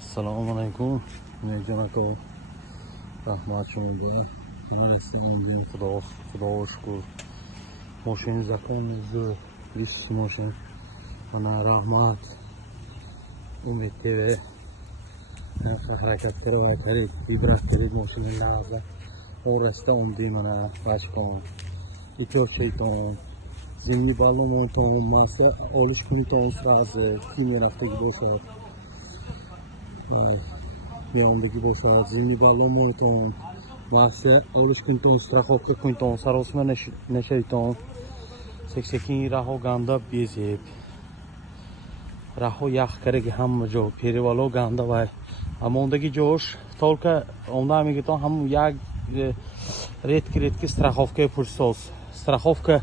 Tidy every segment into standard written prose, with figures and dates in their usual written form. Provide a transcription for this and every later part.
Assalomu alaykum. Menajon rahmat shunga. Nursiddin Xudo shukr. Mashina zakonimizni list mashina. Mana rahmat. Umid TV. Harakat qilayotib, vibratorli mashinalarga orasida umdi mana bashkon. İki şeytan. Zimni balon monton masa olish kunton srazi kimeraftagi bo'lsa. Beyondagi bo'lsa zimni balon monton masa olish kunton страховка kunton sarosma na shayton. 82 raho ganda bezib. Raho yax kerak hamma joy perevalo ganda va amondagi josh только ondan migiton ham yak редкий страховка пульсос. Страховка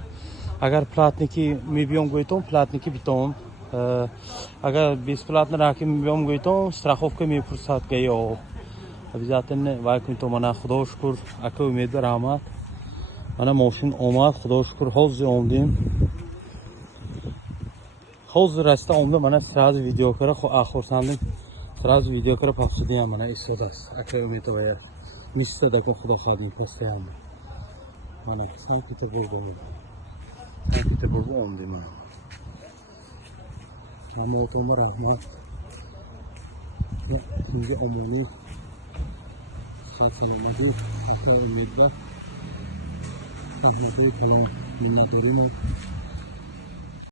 agar platniki mibiyom go'yton platniki biton agar бесплатно раки мибiyom go'yton страховка мипурсатга yo обязательно вай kunton mana xudo shukr aka umid rahmat mana moshin omad xudo shukr hozir omdim hozir rasta omdim mana сразу видео кара ахурсандим сразу видео кара пахшидим mana isodas aka umid va мечта да xudo xodim постоянно mana Санкт-Петербург Санкт-Петербург omdim mana hamma rahmat shunga omonlik sihat salomatlik aka umidda minnatdorman